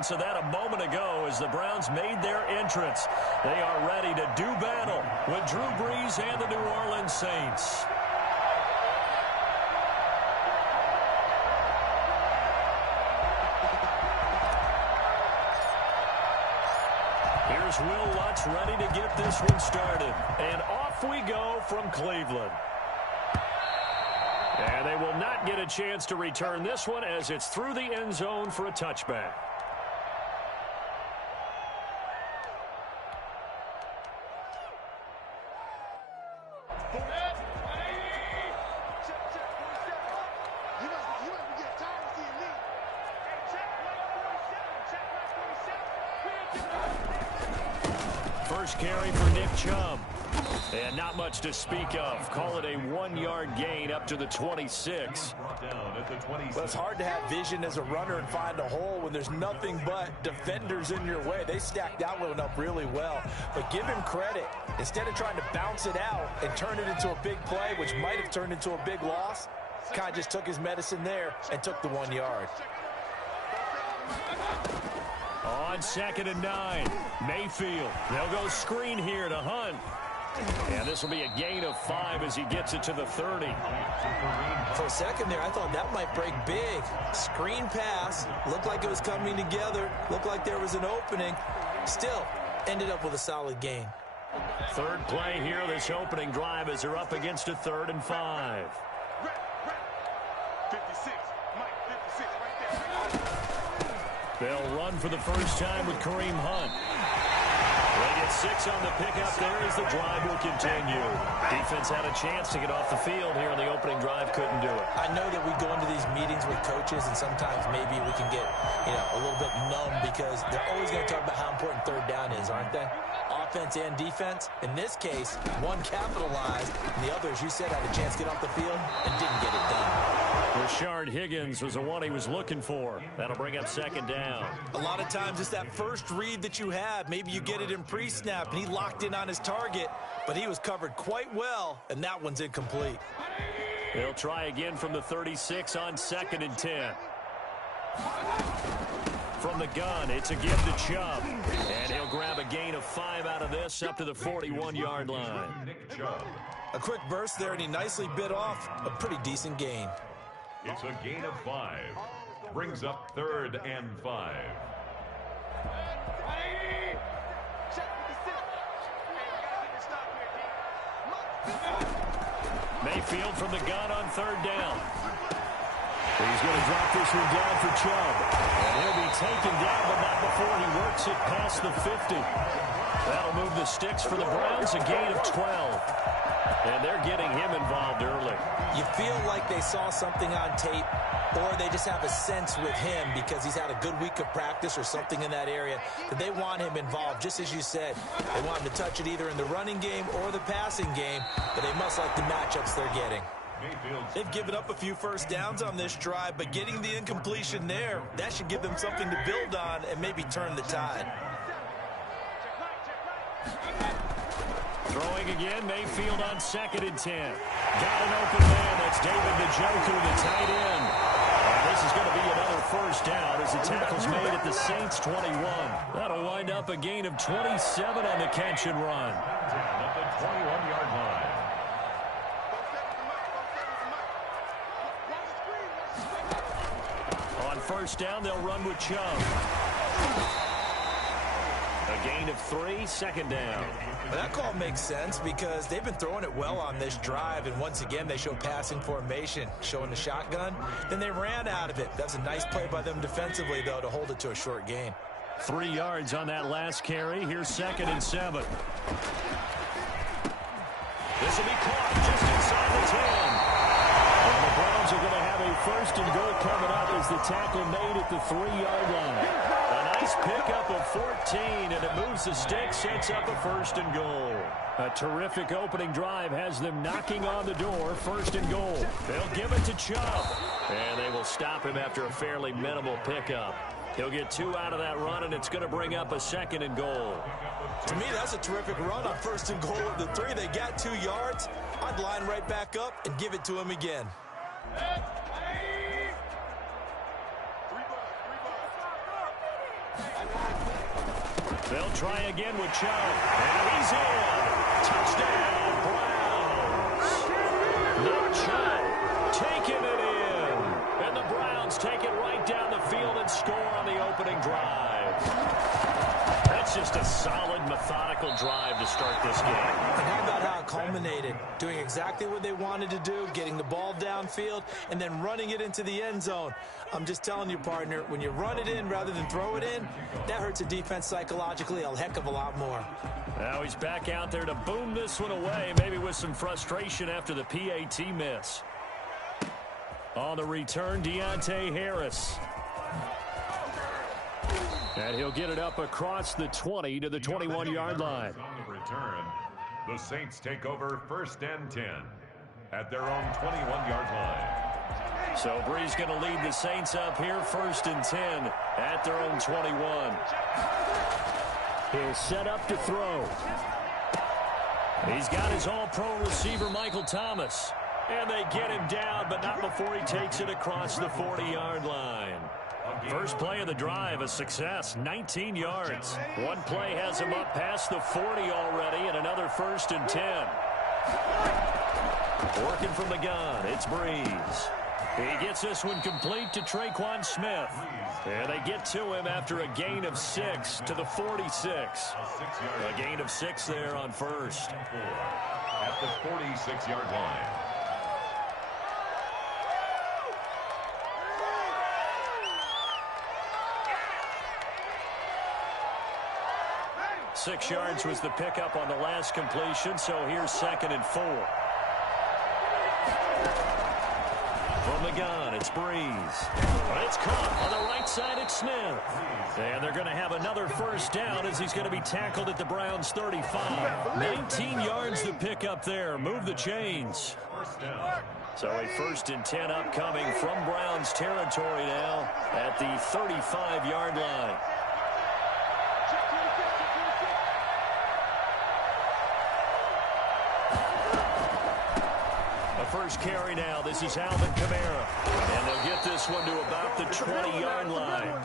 So that a moment ago as the Browns made their entrance. They are ready to do battle with Drew Brees and the New Orleans Saints. Here's Will Lutz ready to get this one started. And off we go from Cleveland. And they will not get a chance to return this one as it's through the end zone for a touchback. First carry for Nick Chubb. And not much to speak of. Call it a 1-yard gain up to the 26. Well, it's hard to have vision as a runner and find a hole when there's nothing but defenders in your way. They stacked that one up really well. But give him credit. Instead of trying to bounce it out and turn it into a big play, which might have turned into a big loss, kind of just took his medicine there and took the 1 yard. On 2nd and 9, Mayfield. They'll go screen here to Hunt. And this will be a gain of 5 as he gets it to the 30. For a second there, I thought that might break big. Screen pass. Looked like it was coming together. Looked like there was an opening. Still, ended up with a solid gain. Third play here, this opening drive as they're up against a 3rd and 5. 56. Mike, 56 right there. They'll run for the first time with Kareem Hunt. They get 6 on the pickup there as the drive will continue. Defense had a chance to get off the field here in the opening drive, couldn't do it. I know that we go into these meetings with coaches and sometimes maybe we can get, a little bit numb because they're always going to talk about how important 3rd down is, aren't they? Offense and defense. In this case, one capitalized and the other, as you said, had a chance to get off the field and didn't get it done. Rashard Higgins was the one he was looking for. That'll bring up 2nd down. A lot of times it's that first read that you have. Maybe you get it in pre-snap and he locked in on his target, but he was covered quite well, and that one's incomplete. They'll try again from the 36 on 2nd and 10. From the gun, it's a give to Chubb. And he'll grab a gain of 5 out of this up to the 41-yard line. A quick burst there, and he nicely bit off a pretty decent gain. It's a gain of 5. Brings up 3rd and 5. Mayfield from the gun on 3rd down. He's going to drop this one down for Chubb. And he'll be taken down, but not before he works it past the 50. That'll move the sticks for the Browns, a gain of 12. And they're getting him involved early. You feel like they saw something on tape, or they just have a sense with him because he's had a good week of practice or something in that area that they want him involved, just as you said. They want him to touch it either in the running game or the passing game, but they must like the matchups they're getting. They've given up a few first downs on this drive, but getting the incompletion there, that should give them something to build on and maybe turn the tide. Throwing again, Mayfield on 2nd and 10. Got an open man. That's David Njoku, the tight end. And this is going to be another first down as the tackle's made at the Saints' 21. That'll wind up a gain of 27 on the catch and run. At the 21-yard line. On first down, they'll run with Chubb. A gain of 3, 2nd down. Well, that call makes sense because they've been throwing it well on this drive, and once again they show passing formation, showing the shotgun. Then they ran out of it. That's a nice play by them defensively, though, to hold it to a short gain. 3 yards on that last carry. Here's 2nd and 7. This will be caught just inside the 10. And the Browns are going to have a 1st and goal coming up as the tackle made at the 3-yard line. A nice pickup of 14, and it moves the stick, sets up a 1st and goal. A terrific opening drive has them knocking on the door, 1st and goal. They'll give it to Chubb, and they will stop him after a fairly minimal pickup. He'll get 2 out of that run, and it's going to bring up a 2nd and goal. To me, that's a terrific run on 1st and goal at the 3. They got 2 yards. I'd line right back up and give it to him again. They'll try again with Cho. And he's in. Touchdown, Browns. Nick Cho taking it in. And the Browns take it right down the field and score on the opening drive. That's just a solid, methodical drive to start this game. And how about how it culminated? Doing exactly what they wanted to do, getting the ball downfield, and then running it into the end zone. I'm just telling you, partner, when you run it in rather than throw it in, that hurts a defense psychologically a heck of a lot more. Now he's back out there to boom this one away, maybe with some frustration after the PAT miss. On the return, Deontay Harris. And he'll get it up across the 20 to the 21-yard line. On the return, the Saints take over 1st and 10 at their own 21-yard line. So Bree's going to lead the Saints up here 1st and 10 at their own 21. He'll set up to throw. He's got his all-pro receiver, Michael Thomas. And they get him down, but not before he takes it across the 40-yard line. First play of the drive, a success, 19 yards. One play has him up past the 40 already, and another 1st and 10. Working from the gun, it's Breeze. He gets this one complete to Traquan Smith. And they get to him after a gain of 6 to the 46. A gain of 6 there on first. At the 46-yard line. 6 yards was the pickup on the last completion, so here's 2nd and 4. From the gun, it's Breeze. It's caught on the right side, it's Smith. And they're going to have another 1st down as he's going to be tackled at the Browns' 35. 19 yards to pick up there. Move the chains. So a 1st and 10 upcoming from Browns territory now at the 35-yard line. First carry now. This is Alvin Kamara. And they'll get this one to about the 20-yard line.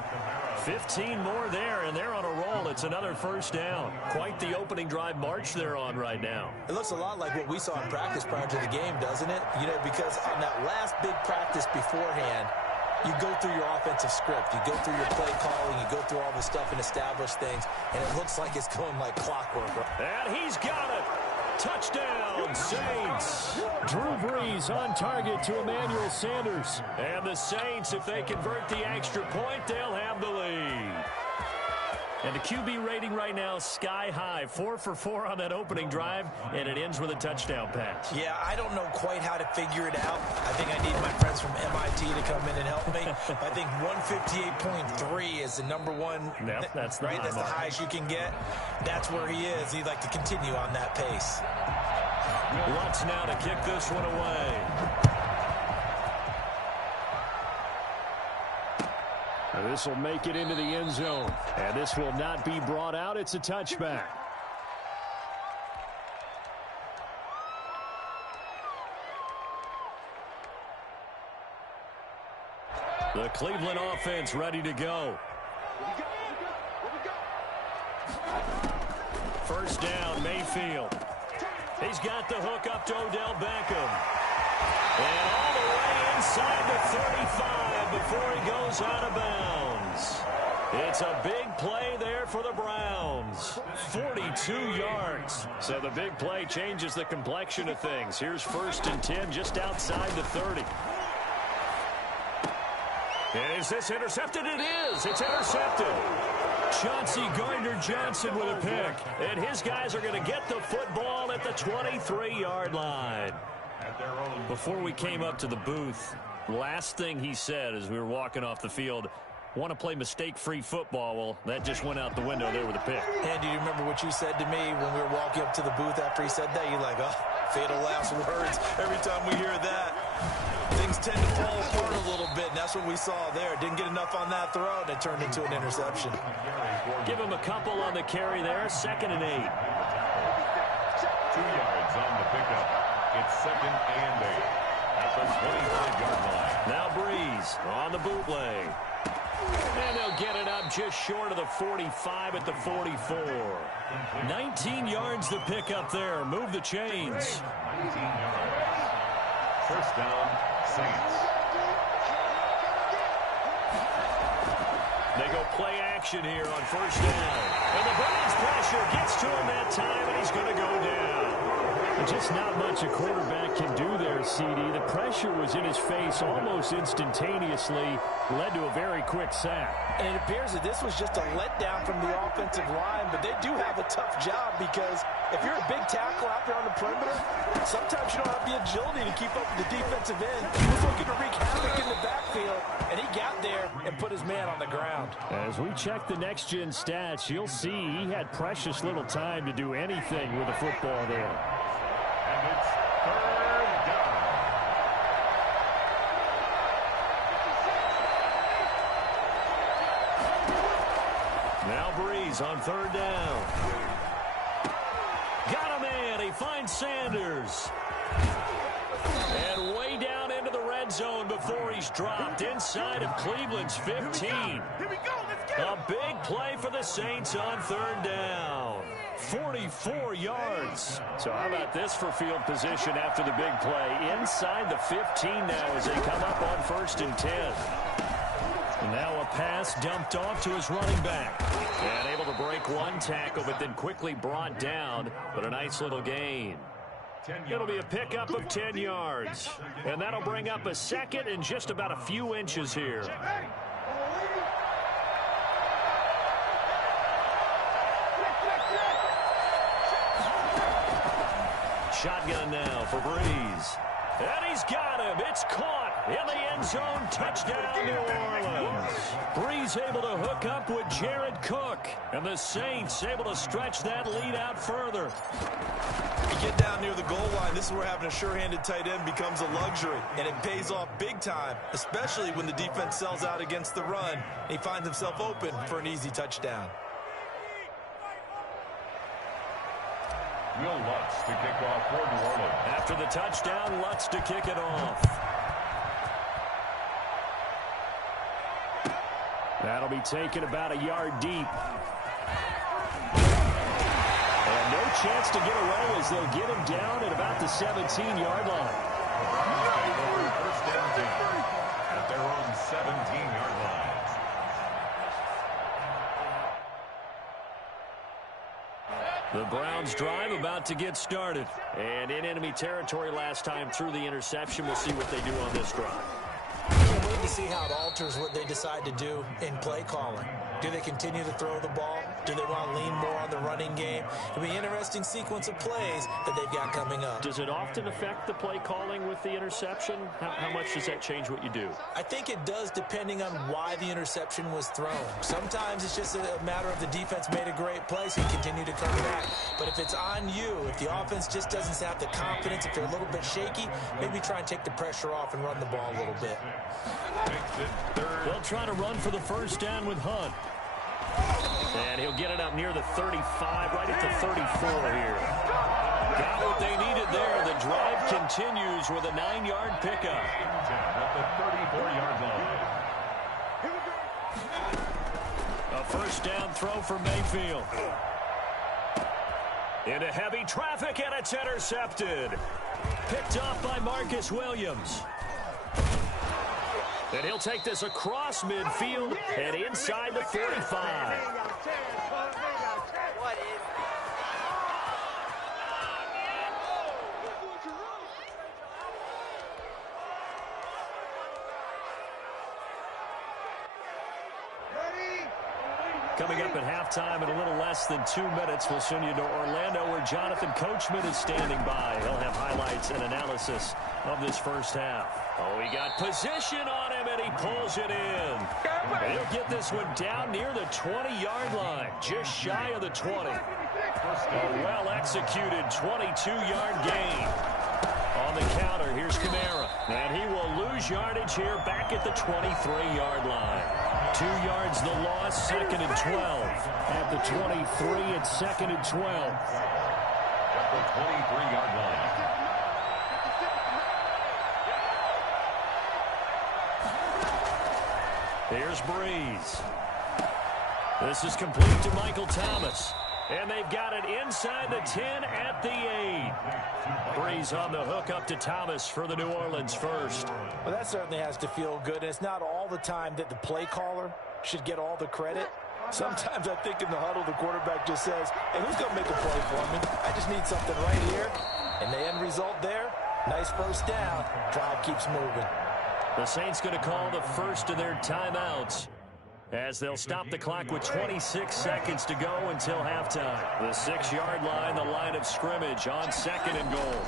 15 more there, and they're on a roll. It's another 1st down. Quite the opening drive march they're on right now. It looks a lot like what we saw in practice prior to the game, doesn't it? You know, because on that last big practice beforehand, you go through your offensive script. You go through your play calling. You go through all the stuff and establish things. And it looks like it's going like clockwork. And he's got it. Touchdown, Saints. Drew Brees on target to Emmanuel Sanders. And the Saints, if they convert the extra point, they'll have the lead. And the QB rating right now is sky high. 4 for 4 on that opening drive, and it ends with a touchdown pass. Yeah, I don't know quite how to figure it out. I think I need my friends from MIT to come in and help me. I think 158.3 is the number one. Yep, that's the right. That's the highest you can get. That's where he is. He'd like to continue on that pace. Lutz now to kick this one away. This will make it into the end zone. And this will not be brought out. It's a touchback. The Cleveland offense ready to go. First down, Mayfield. He's got the hook up to Odell Beckham. And all the way inside the 35 before he goes out of bounds. It's a big play there for the Browns. 42 yards. So the big play changes the complexion of things. Here's 1st and 10 just outside the 30. Is this intercepted? It is. It's intercepted. Chauncey Gardner-Johnson with a pick. And his guys are going to get the football at the 23-yard line. Before we came up to the booth, last thing he said as we were walking off the field, want to play mistake-free football. Well, that just went out the window there with a pick. And do you remember what you said to me when we were walking up to the booth after he said that? You're like, oh, fatal last words. Every time we hear that, things tend to fall apart a little bit, and that's what we saw there. Didn't get enough on that throw, and it turned into an interception. Give him a couple on the carry there. 2nd and 8. 2 yards on the pickup. It's 2nd and 8 at the 25-yard line. Now Breeze on the bootleg. And they'll get it up just short of the 45 at the 44. 19 yards to pick up there. Move the chains. 19 yards. First down, Saints. They go play action here on first down. And the Browns pressure gets to him that time, and he's going to go down. Just not much a quarterback can do there, CD. The pressure was in his face almost instantaneously, led to a very quick sack. And it appears that this was just a letdown from the offensive line, but they do have a tough job because if you're a big tackle out there on the perimeter, sometimes you don't have the agility to keep up with the defensive end. He was looking to wreak havoc in the backfield, and he got there and put his man on the ground. As we check the next-gen stats, you'll see he had precious little time to do anything with the football there. And it's third down. Now Breeze on third down. Got a man. He finds Sanders. And way down into the red zone before he's dropped inside of Cleveland's 15. Here we go. Let's get A big play for the Saints on third down. 44 yards. So how about this for field position after the big play? Inside the 15 now as they come up on 1st and 10. And now a pass dumped off to his running back. And able to break one tackle, but then quickly brought down. But a nice little gain. It'll be a pickup of 10 yards. And that'll bring up a second and just about a few inches here. Shotgun now for Breeze. And he's got him. It's caught in the end zone. Touchdown, New Orleans. Breeze able to hook up with Jared Cook. And the Saints able to stretch that lead out further. You get down near the goal line, this is where having a sure-handed tight end becomes a luxury. And it pays off big time, especially when the defense sells out against the run. And he finds himself open for an easy touchdown. Will Lutz to kick off for New Orleans. After the touchdown, Lutz to kick it off. That'll be taken about a yard deep. And no chance to get away as they'll get him down at about the 17-yard line. First down 10 at their own 17-yard line. The Browns drive about to get started. And in enemy territory last time through the interception. We'll see what they do on this drive. Can't wait to see how it alters what they decide to do in play calling. Do they continue to throw the ball? Do they want to lean more on the running game? It'll be an interesting sequence of plays that they've got coming up. Does it often affect the play calling with the interception? How much does that change what you do? I think it does depending on why the interception was thrown. Sometimes it's just a matter of the defense made a great play, so you continue to come back. But if it's on you, if the offense just doesn't have the confidence, if they're a little bit shaky, maybe try and take the pressure off and run the ball a little bit. They'll try to run for the first down with Hunt. And he'll get it up near the 35, right at the 34 here. Got what they needed there. The drive continues with a 9-yard pickup. At the 34-yard line. A first down throw for Mayfield. Into heavy traffic, and it's intercepted. Picked off by Marcus Williams. And he'll take this across midfield and inside the 45. What is Coming up at halftime in a little less than 2 minutes, we'll send you to Orlando where Jonathan Coachman is standing by. He'll have highlights and analysis of this first half. Oh, he got position on him, and he pulls it in. And he'll get this one down near the 20-yard line, just shy of the 20. A well-executed 22-yard gain. On the counter, here's Kamara. And he will lose yardage here back at the 23-yard line. 2 yards the loss, 2nd and 12. At the 23, it's 2nd and 12. At the 23-yard line. Here's Breeze. This is complete to Michael Thomas. And they've got it inside the 10 at the 8. Breeze on the hook up to Thomas for the New Orleans first. Well, that certainly has to feel good. And it's not all the time that the play caller should get all the credit. Sometimes I think in the huddle, the quarterback just says, hey, who's going to make a play for me? I just need something right here. And the end result there, nice first down. Drive keeps moving. The Saints going to call the first of their timeouts, as they'll stop the clock with 26 seconds to go until halftime. The 6-yard line, the line of scrimmage on 2nd and goal.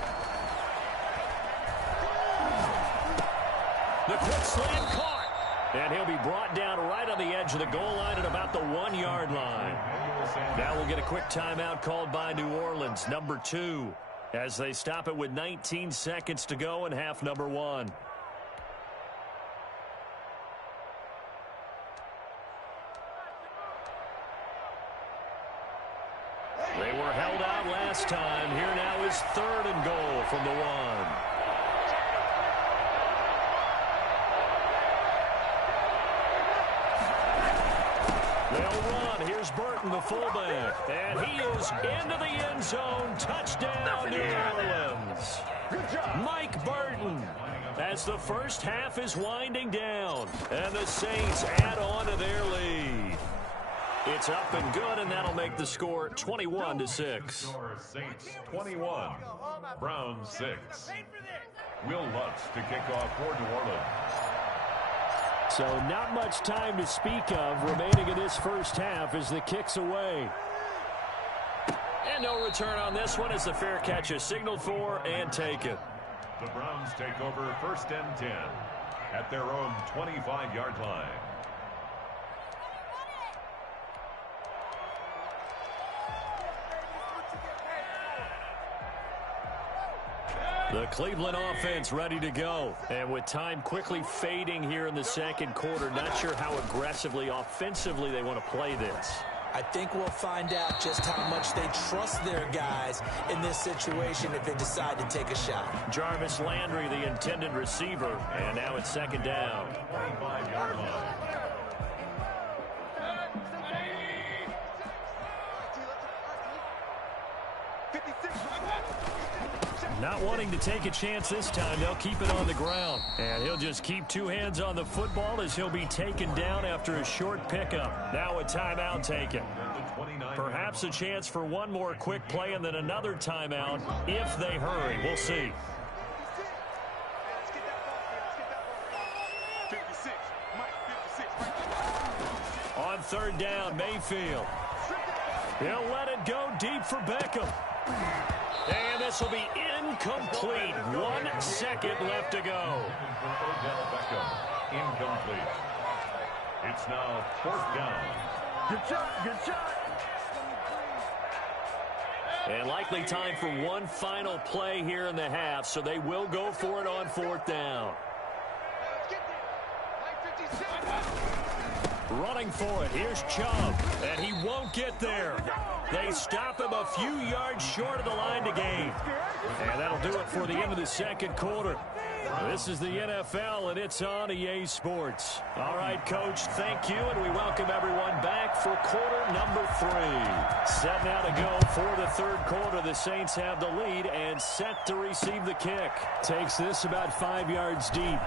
The quick slant caught. And he'll be brought down right on the edge of the goal line at about the 1-yard line. Now we'll get a quick timeout called by New Orleans, number 2, as they stop it with 19 seconds to go in half number 1. They were held out last time. Here now is 3rd and goal from the 1. They'll run. Here's Burton, the fullback. And he is into the end zone. Touchdown, New Orleans. Mike Burton, as the first half is winding down. And the Saints add on to their lead. It's up and good, and that'll make the score 21-6. Saints 21, Browns 6. Will Lutz to kick off for New Orleans. So not much time to speak of remaining in this first half as the kick's away. And no return on this one as the fair catch is signaled for and taken. The Browns take over 1st and 10 at their own 25-yard line. The Cleveland offense ready to go. And with time quickly fading here in the second quarter, not sure how aggressively, offensively they want to play this. I think we'll find out just how much they trust their guys in this situation if they decide to take a shot. Jarvis Landry, the intended receiver, and now it's 2nd down. 25-yard line. Not wanting to take a chance this time, they'll keep it on the ground. And he'll just keep 2 hands on the football as he'll be taken down after a short pickup. Now a timeout taken. Perhaps a chance for one more quick play and then another timeout if they hurry. We'll see. 56, Mike, 56. On 3rd down, Mayfield. He'll let it go deep for Beckham. And this will be incomplete. 1 second left to go. Beckham, incomplete. It's now 4th down. Good shot, good shot. And likely time for one final play here in the half, so they will go for it on 4th down. Running for it, here's Chubb, and he won't get there. They stop him a few yards short of the line to gain. And that'll do it for the end of the second quarter. This is the NFL, and it's on EA Sports. All right, Coach, thank you, and we welcome everyone back for quarter number 3. Set now to go for the 3rd quarter. The Saints have the lead and set to receive the kick. Takes this about 5 yards deep.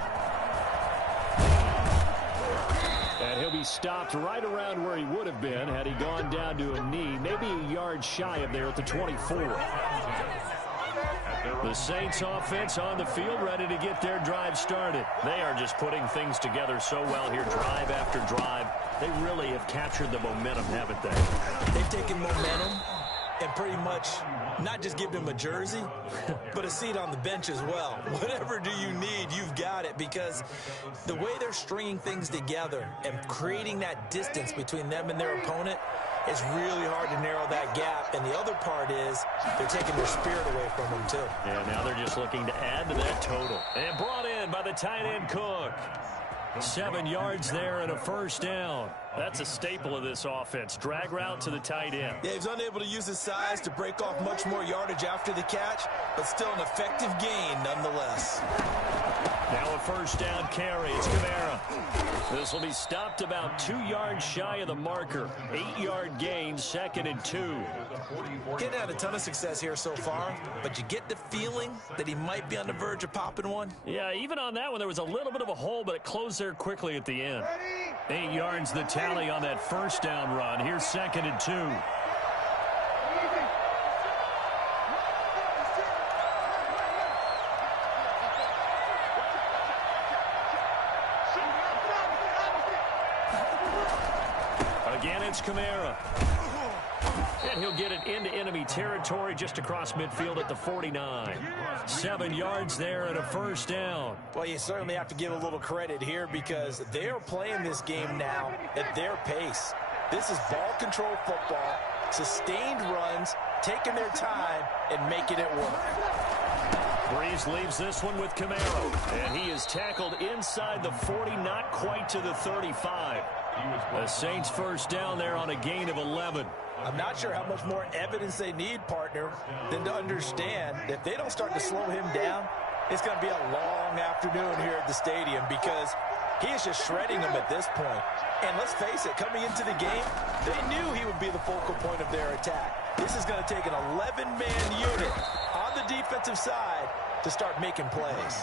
And he'll be stopped right around where he would have been had he gone down to a knee, maybe a yard shy of there at the 24. The Saints offense on the field ready to get their drive started. They are just putting things together so well here, drive after drive. They really have captured the momentum, haven't they? They've taken momentum and pretty much not just give them a jersey, but a seat on the bench as well. Whatever do you need, you've got it, because the way they're stringing things together and creating that distance between them and their opponent, it's really hard to narrow that gap. And the other part is they're taking their spirit away from them, too. Yeah, now they're just looking to add to that total. And brought in by the tight end Cook. 7 yards there and a 1st down. That's a staple of this offense. Drag route to the tight end. Yeah, he's unable to use his size to break off much more yardage after the catch, but still an effective gain nonetheless. Now a first down carry. It's Kamara. This will be stopped about 2 yards shy of the marker. 8-yard gain, 2nd and 2. Getting had a ton of success here so far, but you get the feeling that he might be on the verge of popping one. Yeah, even on that one, there was a little bit of a hole, but it closed there quickly at the end. 8 yards the tally on that first down run. Here's 2nd and 2. Again, it's Kamara. And he'll get it into enemy territory just across midfield at the 49. 7 yards there and a first down. Well, you certainly have to give a little credit here because they are playing this game now at their pace. This is ball control football, sustained runs, taking their time and making it work. Breeze leaves this one with Camaro, and he is tackled inside the 40, not quite to the 35. The Saints first down there on a gain of 11. I'm not sure how much more evidence they need, partner, than to understand that if they don't start to slow him down, it's going to be a long afternoon here at the stadium because he is just shredding them at this point. And let's face it, coming into the game, they knew he would be the focal point of their attack. This is going to take an 11-man unit on the defensive side to start making plays.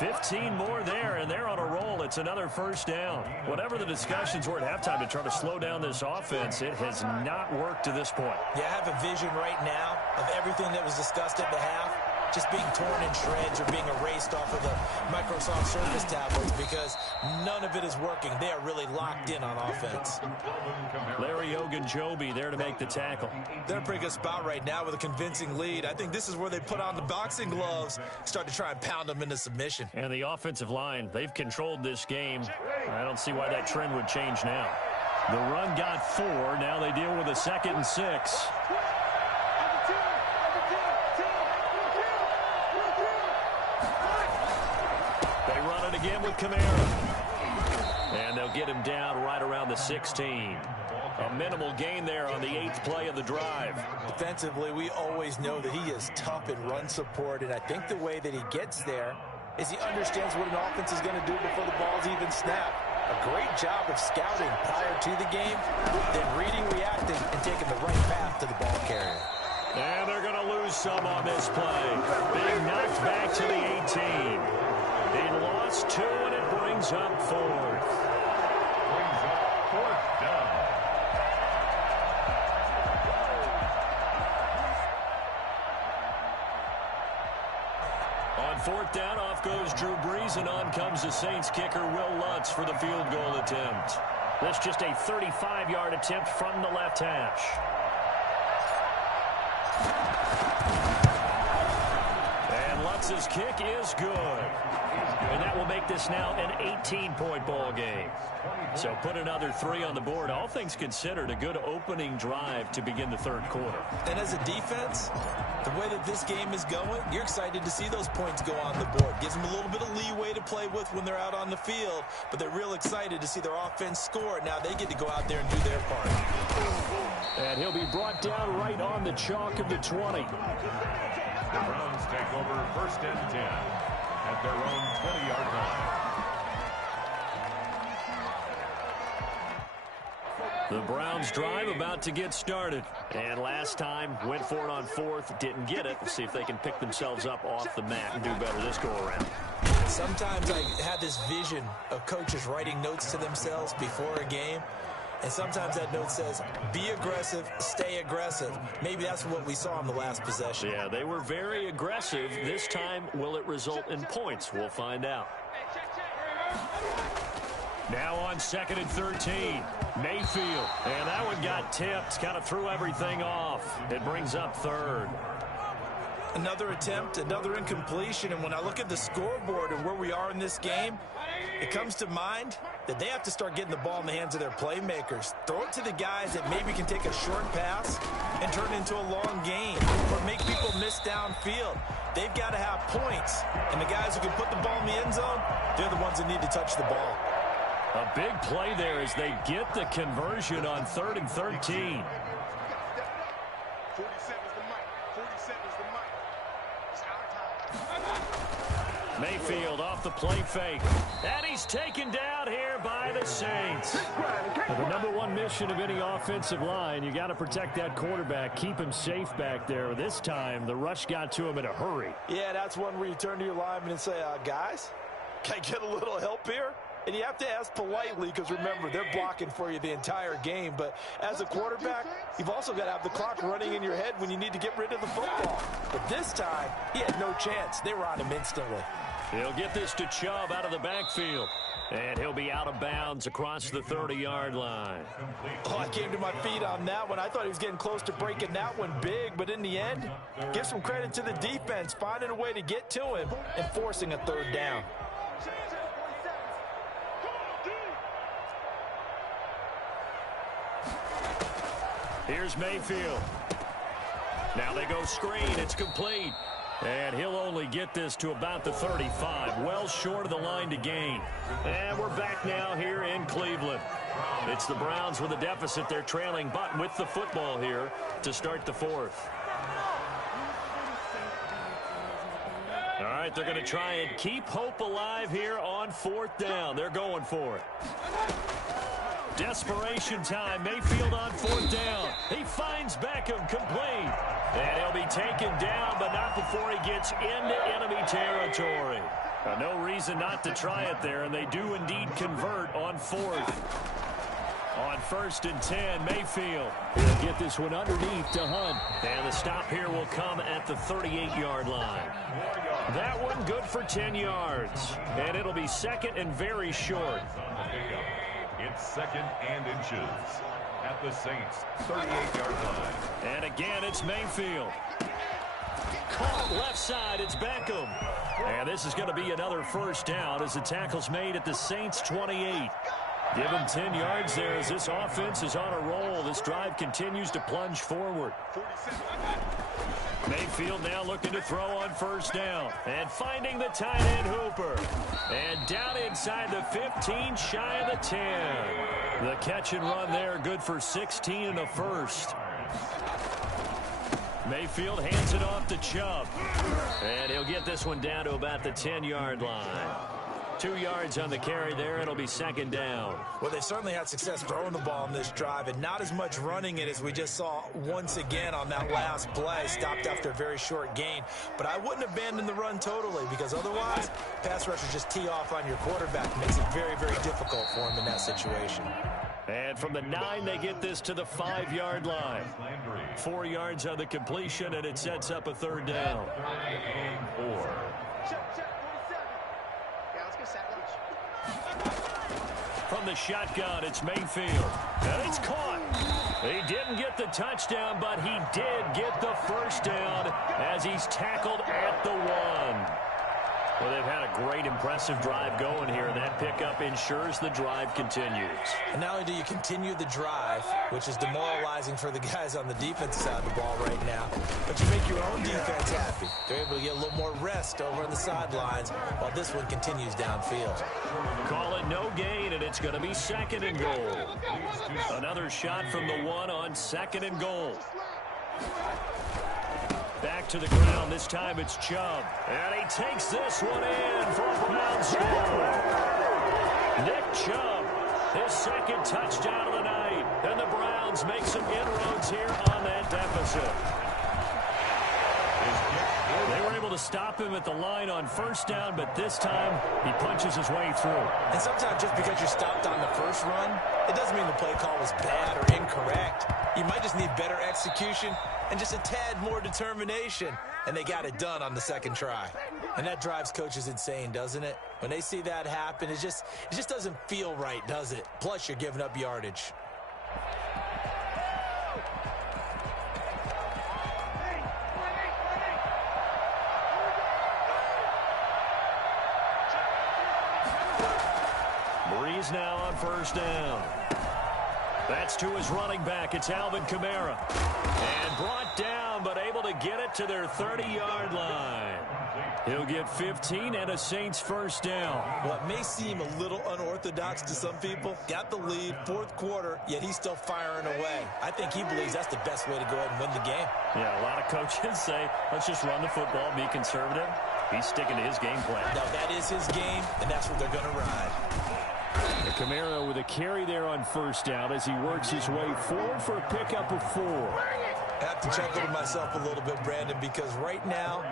15 more there, and they're on a roll. It's another first down. Whatever the discussions were at halftime to try to slow down this offense, it has not worked to this point. Yeah, I have a vision right now of everything that was discussed at the half just being torn in shreds or being erased off of the Microsoft Surface tablets because none of it is working. They are really locked in on offense. Larry Ogunjobi there to make the tackle. They're in a pretty good spot right now with a convincing lead. I think this is where they put on the boxing gloves, start to try and pound them into submission. And the offensive line, they've controlled this game. I don't see why that trend would change now. The run got 4. Now they deal with a 2nd and 6. Again with Kamara. And they'll get him down right around the 16. A minimal gain there on the 8th play of the drive. Defensively, we always know that he is tough in run support, and I think the way that he gets there is he understands what an offense is going to do before the ball's even snapped. A great job of scouting prior to the game, then reading, reacting, and taking the right path to the ball carrier. And they're going to lose some on this play. Being knocked back to the 18. They lost 2, and it brings up 4th. Brings up 4th down. On 4th down, off goes Drew Brees, and on comes the Saints kicker, Will Lutz, for the field goal attempt. This just a 35-yard attempt from the left hash. And Lutz's kick is good. And that will make this now an 18-point ball game. So put another 3 on the board. All things considered, a good opening drive to begin the 3rd quarter. And as a defense, the way that this game is going, you're excited to see those points go on the board. Gives them a little bit of leeway to play with when they're out on the field, but they're real excited to see their offense score. Now they get to go out there and do their part. And he'll be brought down right on the chalk of the 20. The Browns take over 1st and 10 at their own 20-yard line. The Browns drive about to get started. And last time, went for it on 4th, didn't get it. We'll see if they can pick themselves up off the mat and do better this go-around. Sometimes I have this vision of coaches writing notes to themselves before a game. And sometimes that note says, be aggressive, stay aggressive. Maybe that's what we saw in the last possession. Yeah, they were very aggressive. This time, will it result in points? We'll find out. Now on 2nd and 13, Mayfield. And that one got tipped, kind of threw everything off. It brings up 3rd. Another attempt, another incompletion. And when I look at the scoreboard and where we are in this game, it comes to mind that they have to start getting the ball in the hands of their playmakers. Throw it to the guys that maybe can take a short pass and turn it into a long gain or make people miss downfield. They've got to have points. And the guys who can put the ball in the end zone, they're the ones that need to touch the ball. A big play there as they get the conversion on 3rd and 13. 47 is the mic. 47 is the mic. It's our time. Mayfield off the play fake. And he's taken down here by the Saints. Now, the number one mission of any offensive line, you got to protect that quarterback, keep him safe back there. This time, the rush got to him in a hurry. Yeah, that's one where you turn to your lineman and say, guys, can I get a little help here? And you have to ask politely because, remember, they're blocking for you the entire game. But as a quarterback, you've also got to have the clock running in your head when you need to get rid of the football. But this time, he had no chance. They were on him instantly. He'll get this to Chubb out of the backfield. And he'll be out of bounds across the 30-yard line. Oh, I came to my feet on that one. I thought he was getting close to breaking that one big. But in the end, give some credit to the defense, finding a way to get to him and forcing a third down. Here's Mayfield. Now they go screen. It's complete. And he'll only get this to about the 35. Well short of the line to gain. And we're back now here in Cleveland. It's the Browns with a deficit. They're trailing, but with the football here to start the fourth. All right, they're going to try and keep hope alive here on fourth down. They're going for it. Desperation time. Mayfield on fourth down. He finds Beckham, complete. And he'll be taken down, but not before he gets into enemy territory. No reason not to try it there, and they do indeed convert on fourth. On 1st and 10, Mayfield. He'll get this one underneath to Hunt. And the stop here will come at the 38-yard line. That one good for 10 yards. And it'll be second and very short. It's second and inches at the Saints' 38-yard line. And again, it's Mayfield. Caught left side, it's Beckham. And this is going to be another first down as the tackle's made at the Saints' 28. Give him 10 yards there as this offense is on a roll. This drive continues to plunge forward. Mayfield now looking to throw on first down. And finding the tight end Hooper. And down inside the 15, shy of the 10. The catch and run there, good for 16 and a first. Mayfield hands it off to Chubb. And he'll get this one down to about the 10-yard line. 2 yards on the carry there. It'll be second down. Well, they certainly had success throwing the ball on this drive, and not as much running it as we just saw once again on that last play. Stopped after a very short gain. But I wouldn't abandon the run totally, because otherwise, pass rushers just tee off on your quarterback. It makes it very, very difficult for him in that situation. And from the 9, they get this to the 5-yard line. 4 yards on the completion, and it sets up a third down. From the shotgun, it's Mayfield. And it's caught. He didn't get the touchdown, but he did get the first down as he's tackled at the 1. Well, they've had a great, impressive drive going here. That pickup ensures the drive continues. And not only do you continue the drive, which is demoralizing for the guys on the defensive side of the ball right now, but you make your own defense happy. They're able to get a little more rest over on the sidelines while this one continues downfield. Call it no gain, and it's going to be second and goal. Another shot from the 1 on second and goal. Back to the ground. This time it's Chubb. And he takes this one in for a Brown score. Nick Chubb, his second touchdown of the night. And the Browns make some inroads here on that deficit. They were able to stop him at the line on first down, but this time he punches his way through. And sometimes just because you're stopped on the first run, it doesn't mean the play call was bad or incorrect. You might just need better execution and just a tad more determination. And they got it done on the second try. And that drives coaches insane, doesn't it? When they see that happen, it just doesn't feel right, does it? Plus, you're giving up yardage. Breeze now on first down. That's to his running back. It's Alvin Kamara. And brought down, but able to get it to their 30-yard line. He'll get 15 and a Saints first down. What may seem a little unorthodox to some people, got the lead, fourth quarter, yet he's still firing away. I think he believes that's the best way to go ahead and win the game. Yeah, a lot of coaches say, let's just run the football, be conservative. He's sticking to his game plan. No, that is his game, and that's what they're going to ride. Camaro with a carry there on first down as he works his way forward for a pickup of 4. I have to chuckle to myself a little bit, Brandon, because right now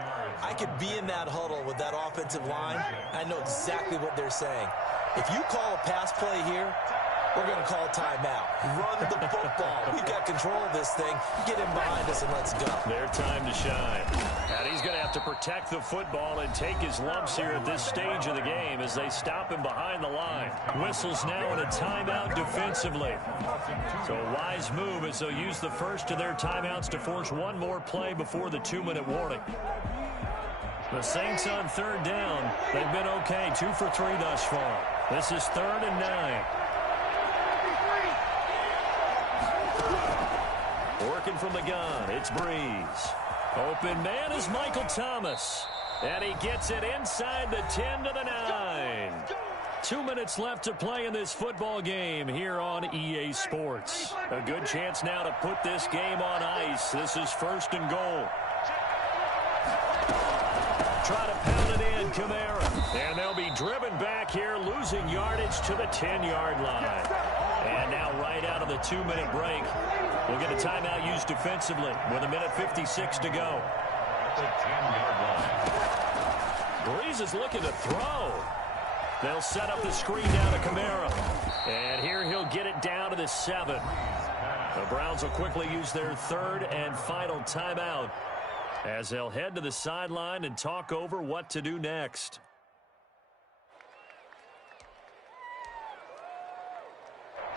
I could be in that huddle with that offensive line. I know exactly what they're saying. If you call a pass play here, we're going to call timeout. Run the football. We've got control of this thing. Get him behind us and let's go. Their time to shine. And he's going to have to protect the football and take his lumps here at this stage of the game as they stop him behind the line. Whistles now in a timeout defensively. So a wise move as they'll use the first of their timeouts to force one more play before the 2-minute warning. The Saints on third down. They've been okay. 2 for 3 thus far. This is 3rd and 9. Working from the gun, it's Breeze. Open man is Michael Thomas. And he gets it inside the 10 to the 9. 2 minutes left to play in this football game here on EA Sports. A good chance now to put this game on ice. This is 1st and goal. Try to pound it in, Camara. And they'll be driven back here, losing yardage to the 10-yard line. And now right out of the 2-minute break, we'll get a timeout used defensively with 1:56 to go. The 10-yard line. Breeze is looking to throw. They'll set up the screen down to Camara. And here he'll get it down to the 7. The Browns will quickly use their 3rd and final timeout as they'll head to the sideline and talk over what to do next.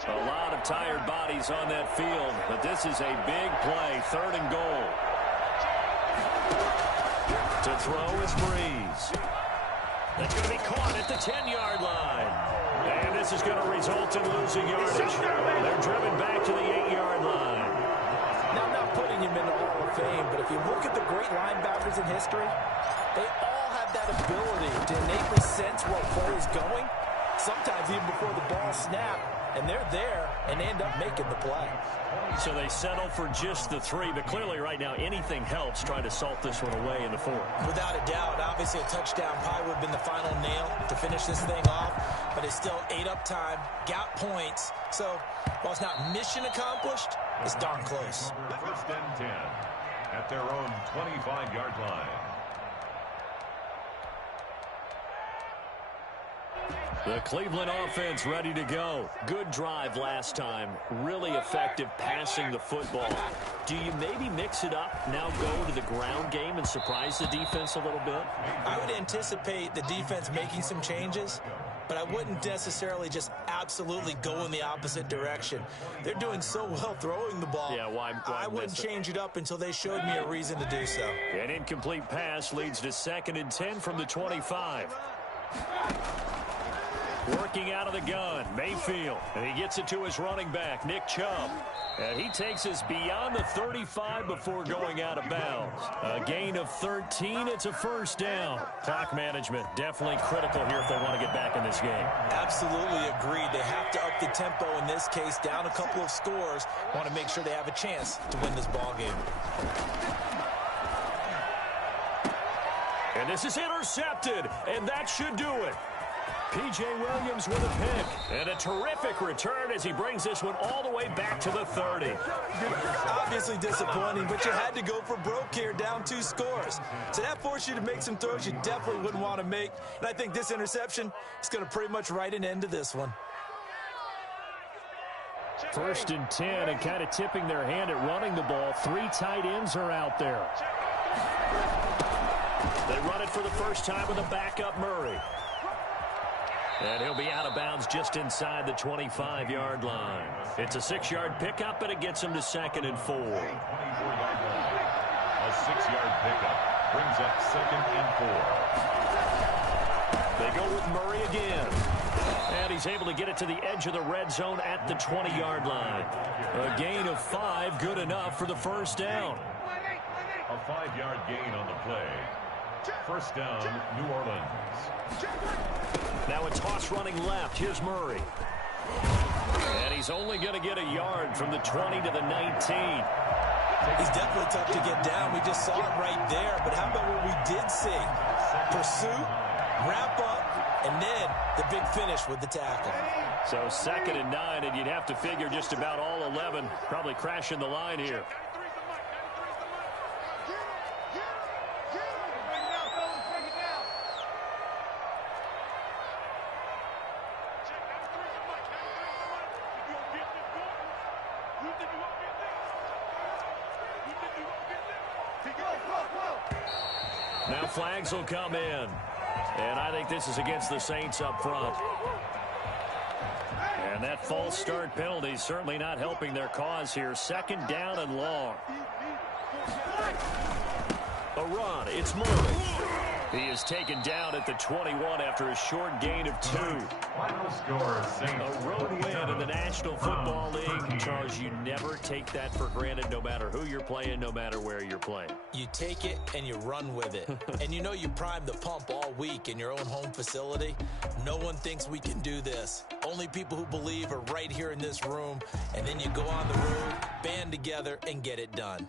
A lot of tired bodies on that field, but this is a big play, 3rd and goal. To throw is Breeze. That's going to be caught at the 10-yard line. And this is going to result in losing yardage. They're driven back to the 8-yard line. Now, I'm not putting him in the Hall of Fame, but if you look at the great linebackers in history, they all have that ability to innately sense where a play is going, sometimes even before the ball snaps. And they're there and end up making the play. So they settle for just the 3, but clearly right now anything helps trying to salt this one away in the 4th. Without a doubt, obviously a touchdown probably would have been the final nail to finish this thing off, but it's still 8 up time, got points. So while it's not mission accomplished, it's darn close. 1st and 10 at their own 25-yard line. The Cleveland offense ready to go. Good drive last time. Really effective passing the football. Do you maybe mix it up, now go to the ground game and surprise the defense a little bit? I would anticipate the defense making some changes, but I wouldn't necessarily just absolutely go in the opposite direction. They're doing so well throwing the ball. Yeah, why I wouldn't change it up until they showed me a reason to do so. An incomplete pass leads to 2nd and 10 from the 25. Working out of the gun, Mayfield. And he gets it to his running back, Nick Chubb. And he takes us beyond the 35 before going out of bounds. A gain of 13. It's a 1st down. Clock management definitely critical here if they want to get back in this game. Absolutely agreed. They have to up the tempo in this case, down a couple of scores. Want to make sure they have a chance to win this ball game. And this is intercepted, and that should do it. P.J. Williams with a pick. And a terrific return as he brings this one all the way back to the 30. Obviously disappointing, but you had to go for broke here, down 2 scores. So that forced you to make some throws you definitely wouldn't want to make. And I think this interception is going to pretty much write an end to this one. 1st and 10, and kind of tipping their hand at running the ball. 3 tight ends are out there. They run it for the first time with a backup Murray. And he'll be out of bounds just inside the 25-yard line. It's a 6-yard pickup, and it gets him to 2nd and 4. 24-yard line. A 6-yard pickup brings up 2nd and 4. They go with Murray again. And he's able to get it to the edge of the red zone at the 20-yard line. A gain of 5, good enough for the 1st down. A 5-yard gain on the play. 1st down, New Orleans. Now a toss running left. Here's Murray. And he's only going to get a yard from the 20 to the 19. He's definitely tough to get down. We just saw it right there. But how about what we did see? Pursuit, wrap up, and then the big finish with the tackle. So 2nd and 9, and you'd have to figure just about all 11 probably crashing the line here. Now flags will come in. And I think this is against the Saints up front. And that false start penalty certainly not helping their cause here. 2nd down and long. A run. It's Murray. He is taken down at the 21 after a short gain of 2. Final score, Saints. A road win in the National Football League. Charles, you never take that for granted no matter who you're playing, no matter where you're playing. You take it and you run with it. And you know you primed the pump all week in your own home facility. No one thinks we can do this. Only people who believe are right here in this room. And then you go on the road, band together, and get it done.